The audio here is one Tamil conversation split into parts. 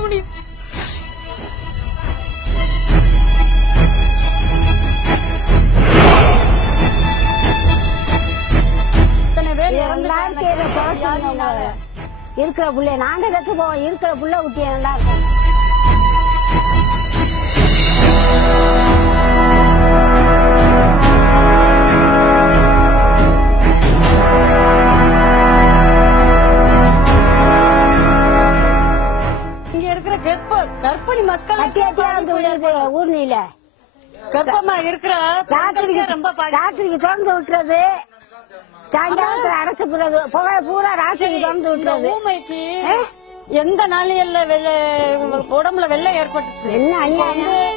முடியும். குழந்தைங்க வியாதினால. இருக்கிற புள்ள நாங்க கத்து போவோம் இருக்கிற புள்ள ஊட்டிய நல்லா இருக்கும். கர்ப்பமா இருக்கிற ரொம்ப ராத்திரிக்கு திறந்து விட்டுறது. சாயங்காலத்துல அடைச்சு புகை பூரா ராத்திரிக்கு திறந்து விட்டுறது. ஊமைக்கு எந்த நாளியல்ல வெள்ளை உடம்புல வெள்ளை ஏற்பட்டுச்சு? வந்து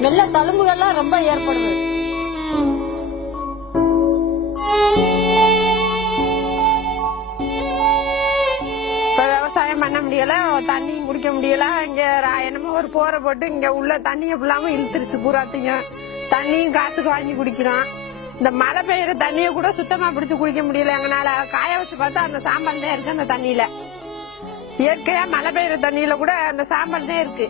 வெள்ளை தழும்புகள்லாம் ரொம்ப ஏற்படுது. இப்ப விவசாயம் பண்ண முடியல தண்ணியும் குடிக்க முடியல. இங்க ரா- என்னமோ ஒரு போரை போட்டு இங்க உள்ள தண்ணிய ஃபுல்லாம இழுத்துருச்சு பூராத்தையும். தண்ணியும் காசுக்கு வாங்கி குடிக்கிறோம். இந்த மழை பெய்யற தண்ணியை கூட சுத்தமா பிடிச்சு குடிக்க முடியல. எங்கனால காய வச்சு பார்த்தா அந்த சாம்பல் தான் இருக்கு அந்த தண்ணியில. இயற்கையா மழை பெய்யற தண்ணியில கூட அந்த சாம்பல் தான் இருக்கு.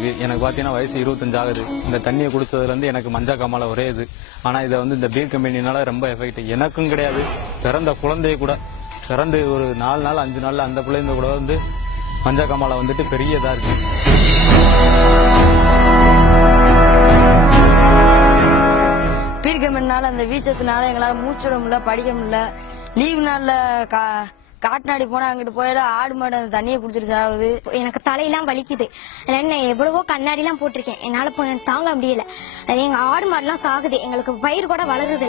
இது எனக்கு பார்த்தீங்கன்னா வயசு இருபத்தஞ்சு ஆகுது. இந்த தண்ணியை குடிச்சதுலேருந்து எனக்கு மஞ்சா காமால ஒரே இது. ஆனால் இதை வந்து இந்த பீர் கம்பெனினால ரொம்ப எஃபெக்ட் எனக்கும் கிடையாது. பிறந்த குழந்தைய கூட பிறந்து ஒரு நாலு நாள் அஞ்சு நாள் அந்த பிள்ளைங்க கூட வந்து மஞ்சா காமால வந்துட்டு பெரிய இதாக இருக்குது பீர்க்கமெண்ட்னால அந்த வீச்சத்தினால எங்களால மூச்சிட முடியல படிக்க முடியல. லீவு நாள்ல கா காட்டுநாடி போனா அங்கிட்டு போயிட ஆடு மாடு அந்த தண்ணியை குடிச்சிட்டு சாகுது எனக்கு தலையெல்லாம் வலிக்குது. என்ன எவ்வளவோ கண்ணாடி எல்லாம் போட்டிருக்கேன். என்னால இப்போ தாங்க முடியல. அது எங்க ஆடு மாடுலாம் சாகுது. எங்களுக்கு பயிர் கூட வளருது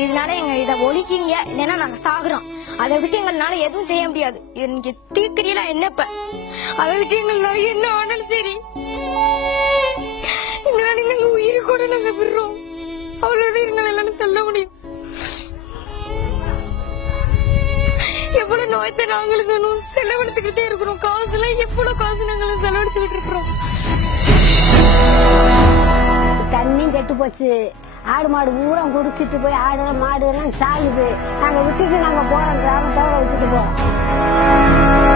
இதனால எங்க இதை ஒழிக்கிங்க. இல்லைன்னா நாங்க சாகுறோம். அதை விட்டு எங்களால எதுவும் செய்ய முடியாது. எனக்கு தீக்கிரியெல்லாம் என்னப்ப அதை விட்டு எங்களால என்ன ஆனாலும் சரி. உயிர் கூட நாங்க விடுறோம். அவ்வளவுதான் எங்களால சொல்ல முடியும். எவ்வளவு நோயத்தை நாங்களும் தானும் செலவழிச்சுக்கிட்டே இருக்கிறோம். காசுல எவ்வளவு காசு நாங்களும் செலவழிச்சுக்கிட்டு இருக்கிறோம். தண்ணியும் கெட்டு போச்சு. ஆடு மாடு பூரா குடிச்சிட்டு போய் ஆடு மாடு எல்லாம் சாகுது நாங்க விட்டுட்டு நாங்க போறோம். கிராமத்தோட விட்டுட்டு போறோம்.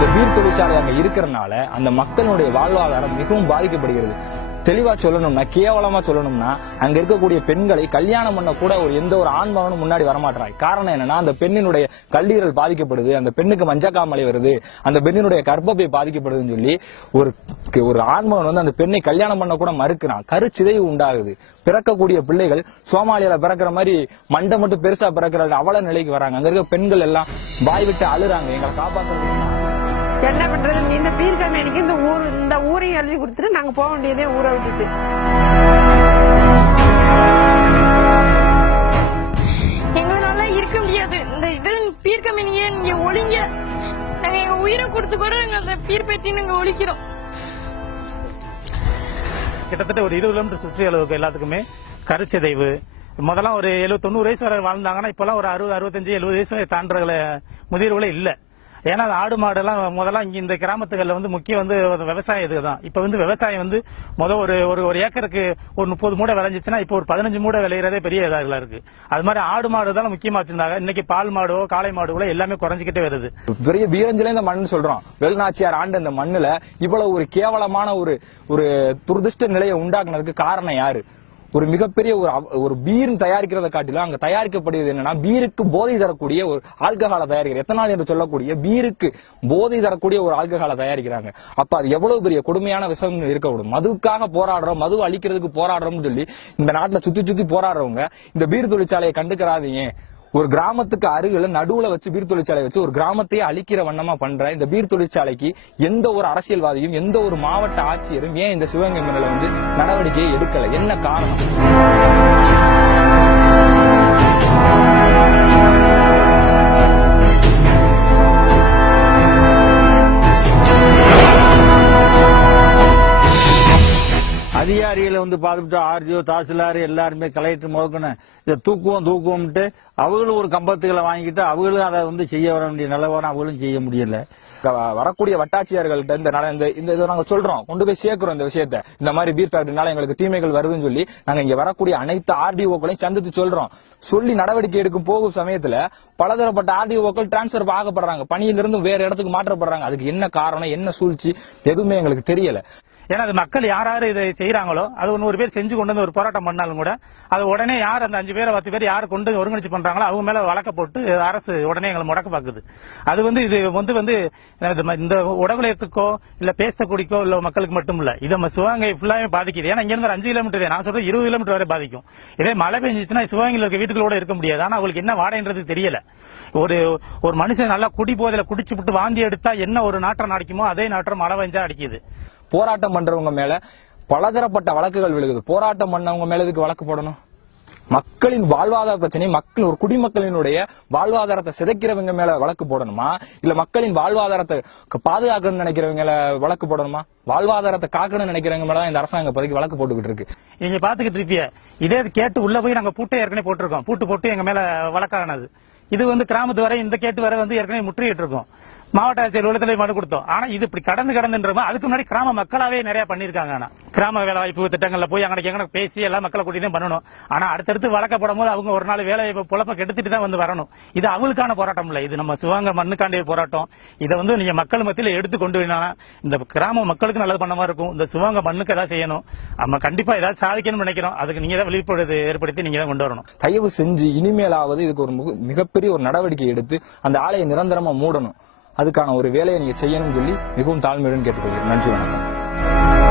இந்த பீர் தொழிற்சாலை இருக்கிறனால அந்த மக்களுடைய வாழ்வாதாரம் மிகவும் பாதிக்கப்படுகிறது. தெளிவா சொல்லணும்னா கேவலமா சொல்லணும்னா அங்க இருக்கக்கூடிய பெண்களை கல்யாணம் பண்ண கூட ஒரு எந்த ஒரு ஆண்மகனும் முன்னாடி வரமாட்டாங்க காரணம் என்னன்னா அந்த பெண்ணினுடைய கல்லீரல் பாதிக்கப்படுது அந்த பெண்ணுக்கு மஞ்சக்காமலை வருது அந்த பெண்ணினுடைய கர்ப்பப்பை பாதிக்கப்படுதுன்னு சொல்லி ஒரு ஒரு ஆண்மகன் வந்து அந்த பெண்ணை கல்யாணம் பண்ண கூட மறுக்கிறான். கருச்சிதைவு உண்டாகுது. பிறக்கக்கூடிய பிள்ளைகள் சோமாலியால பிறக்கிற மாதிரி மண்டை மட்டும் பெருசா பிறக்கிற அவல நிலைக்கு வராங்க. அங்க இருக்க பெண்கள் எல்லாம் வாய் விட்டு அழுறாங்க. எங்களை காப்பாற்றுறது என்ன பண்றது? இந்த பீர்க்கமேனிக்கு இந்த ஊர் இந்த ஊரையும் எழுதி கொடுத்துட்டு நாங்க போக வேண்டியதே ஊரை விட்டுட்டு. எங்களால இருக்க முடியாது. இந்த இது பீர்க்க நீங்க ஒளிங்க. நாங்க எங்க உயிரை கொடுத்து கூட நாங்க அந்த பீர் பெட்டி நாங்க ஒழிக்கிறோம். கிட்டத்தட்ட ஒரு இருபது கிலோமீட்டர் சுற்றி அளவுக்கு எல்லாத்துக்குமே கருச்சிதைவு. முதல்ல ஒரு எழுபது தொண்ணூறு வயசு வரை வாழ்ந்தாங்கன்னா இப்பெல்லாம் ஒரு அறுபது அறுபத்தஞ்சு எழுபது வயசு வரை தாண்டுறவங்கள முதிர்வுகளே இல்ல. ஏன்னா அந்த ஆடு மாடெல்லாம் முதல்ல இங்க இந்த கிராமத்துகள்ல வந்து முக்கியம் வந்து விவசாயம் இதுதான். இப்ப வந்து விவசாயம் வந்து முத ஒரு ஒரு ஒரு ஏக்கருக்கு ஒரு முப்பது மூடை விளைஞ்சிச்சுன்னா இப்போ ஒரு பதினஞ்சு மூடை விளையிறதே பெரிய இதாக இருக்கு. அது மாதிரி ஆடு மாடு தான் முக்கியமா வச்சிருந்தாங்க இன்னைக்கு பால் மாடோ காளை மாடுகளோ எல்லாமே குறைஞ்சிக்கிட்டே வருது. பெரிய வீரஞ்சிலே இந்த மண் சொல்றோம். வெள்நாச்சியார் ஆண்டு இந்த மண்ணுல இவ்வளவு ஒரு கேவலமான ஒரு ஒரு துரதிருஷ்ட நிலையை உண்டாக்குனதுக்கு காரணம் யாரு? ஒரு மிகப்பெரிய ஒரு ஒரு பீர் தயாரிக்கிறத காட்டிலும் அங்க தயாரிக்கப்படுவது என்னன்னா பீருக்கு போதை தரக்கூடிய ஒரு ஆல்கஹாலை தயாரிக்கிற எத்தனால் என்று சொல்லக்கூடிய பீருக்கு போதை தரக்கூடிய ஒரு ஆல்கஹாலை தயாரிக்கிறாங்க. அப்ப அது எவ்வளவு பெரிய கொடுமையான விஷயம் இருக்கக்கூடும். மதுக்காக போராடுறோம் மது அழிக்கிறதுக்கு போராடுறோம்னு சொல்லி இந்த நாட்டுல சுத்தி சுத்தி போராடுறவங்க இந்த பீர் தொழிற்சாலையை கண்டுக்கிறாதீங்க. ஒரு கிராமத்துக்கு அருகில நடுவுல வச்சு பீர் தொழிற்சாலை வச்சு ஒரு கிராமத்தையே அழிக்கிற வண்ணமா பண்ற இந்த பீர் தொழிற்சாலைக்கு எந்த ஒரு அரசியல்வாதியும் எந்த ஒரு மாவட்ட ஆட்சியரும் ஏன் இந்த சிவகங்கை மேல வந்து நடவடிக்கையை எடுக்கல? என்ன காரணம்? அதிகாரிகளை வந்து பார்த்துட்டு ஆர்டிஓ தாசில்தார் எல்லாருமே கலெக்டர் முதக்கணும் இதை தூக்குவோம் தூக்குவோம்ட்டு அவங்களும் ஒரு கம்பத்துகளை வாங்கிட்டு அவங்களும் அதை வந்து செய்ய வர வேண்டிய நிலவரம் அவங்களும் செய்ய முடியல. வரக்கூடிய வட்டாட்சியர்கள்ட்ட இந்த நட- இந்த இந்த இதை நாங்க சொல்றோம். கொண்டு போய் சேர்க்கிறோம் இந்த விஷயத்த. இந்த மாதிரி பீர் ஃபேக்டரினால எங்களுக்கு தீமைகள் வருதுன்னு சொல்லி நாங்க இங்க வரக்கூடிய அனைத்து ஆர்டிஓக்களையும் சந்தித்து சொல்றோம். சொல்லி நடவடிக்கை எடுக்கும் போகும் சமயத்துல பலதரப்பட்ட ஆர்டிஓக்கள் டிரான்ஸ்ஃபர் ஆகப்படுறாங்க. பணியிலிருந்து வேற இடத்துக்கு மாற்றப்படுறாங்க. அதுக்கு என்ன காரணம் என்ன சூழ்ச்சி எதுவுமே எங்களுக்கு தெரியல. ஏன்னா அது மக்கள் யார் யார் இதை செய்யறாங்களோ அது ஒரு நூறு பேர் செஞ்சு கொண்டு வந்து ஒரு போராட்டம் பண்ணாலும் கூட அது உடனே யார் அந்த அஞ்சு பேரை பத்து பேர் யார் கொண்டு ஒருங்கிணைச்சு பண்றாங்களோ அவங்க மேல வழக்க போட்டு அரசு உடனே எங்களை முடக்க பாக்குது. அது வந்து இது வந்து வந்து இந்த உடவுலயத்துக்கோ இல்ல பேசக்கூடிக்கோ இல்ல மக்களுக்கு மட்டும் இல்ல இது சிவகங்கை ஃபுல்லாவே பாதிக்குது. ஏன்னா இங்க இருந்து ஒரு அஞ்சு கிலோமீட்டர் நான் சொல்றது இருபது கிலோமீட்டர் வரை பாதிக்கும். இதே மழை பெஞ்சிச்சுன்னா சிவகங்கையில் இருக்க வீட்டுகளோட இருக்க முடியாது. ஆனா அவங்களுக்கு என்ன வாடகைன்றது தெரியல. ஒரு ஒரு மனுஷன் நல்லா குடி போதையில குடிச்சு விட்டு வாந்தி எடுத்தா என்ன ஒரு நாற்றம் அடிக்குமோ அதே நாற்றம் மழை பெஞ்சா அடிக்குது. போராட்டம் பண்றவங்க மேல பலதரப்பட்ட வழக்குகள் விழுகுது. போராட்டம் பண்ணவங்க மேல இதுக்கு வழக்கு போடணும்? மக்களின் வாழ்வாதார பிரச்சனை மக்கள் ஒரு குடிமக்களினுடைய வாழ்வாதாரத்தை சிதைக்கிறவங்க மேல வழக்கு போடணுமா? இல்ல மக்களின் வாழ்வாதாரத்தை பாதுகாக்கணும்னு நினைக்கிறவங்க மேல வழக்கு போடணுமா? வாழ்வாதாரத்தை காக்கணும்னு நினைக்கிறவங்க மேல இந்த அரசாங்க பதவிக்கு வழக்கு போட்டுக்கிட்டு இருக்கு. நீங்க பாத்துக்கிட்டு இருப்பீங்க இதே கேட்டு உள்ள போய் நாங்க பூட்டை ஏற்கனவே போட்டிருக்கோம். பூட்டு போட்டு எங்க மேல வழக்கானது. இது வந்து கிராமத்து வரை இந்த கேட்டு வரை வந்து ஏற்கனவே முற்றுகிட்டு இருக்கோம் மாவட்ட ஆட்சியர் அலுவலகத்துல மனு கொடுத்தோம். ஆனா இது இப்படி கடந்து கடந்துன்றமா அதுக்கு முன்னாடி கிராம மக்களாவே நிறைய பண்ணிருக்காங்க ஆனா. கிராம வேலை வாய்ப்பு திட்டங்கள்ல போய் அங்கே எங்க பேசி எல்லாம் மக்களை கூட்டிட்டு பண்ணணும். ஆனா அடுத்தடுத்து வழக்கப்படும் போது அவங்க ஒரு நாள் வேலை வாய்ப்பு புழப்ப கெடுத்துட்டு தான் வந்து வரணும். இது அவங்களுக்கான போராட்டம் இல்லை. இது நம்ம சிவகங்கை மண்ணுக்காண்டிய போராட்டம். இதை வந்து நீங்க மக்கள் மத்தியில எடுத்து கொண்டு வரணும் இந்த கிராம மக்களுக்கு நல்லது பண்ண மாதிரி இருக்கும். இந்த சிவகங்கை மண்ணுக்கு ஏதாவது செய்யணும். நம்ம கண்டிப்பா ஏதாவது சாதிக்கணும்னு நினைக்கிறோம். அதுக்கு நீங்க தான் விழிப்புணர்வு ஏற்படுத்தி நீங்க தான் கொண்டு வரணும். தயவு செஞ்சு இனிமேலாவது இதுக்கு ஒரு மிக- மிகப்பெரிய ஒரு நடவடிக்கை எடுத்து அந்த ஆலையை நிரந்தரமா மூடணும். அதுக்கான ஒரு வேலையை நீங்க செய்யணும்னு சொல்லி மிகவும் தாழ்மையுடன் கேட்டுக்கொள்கிறேன். நன்றி வணக்கம்.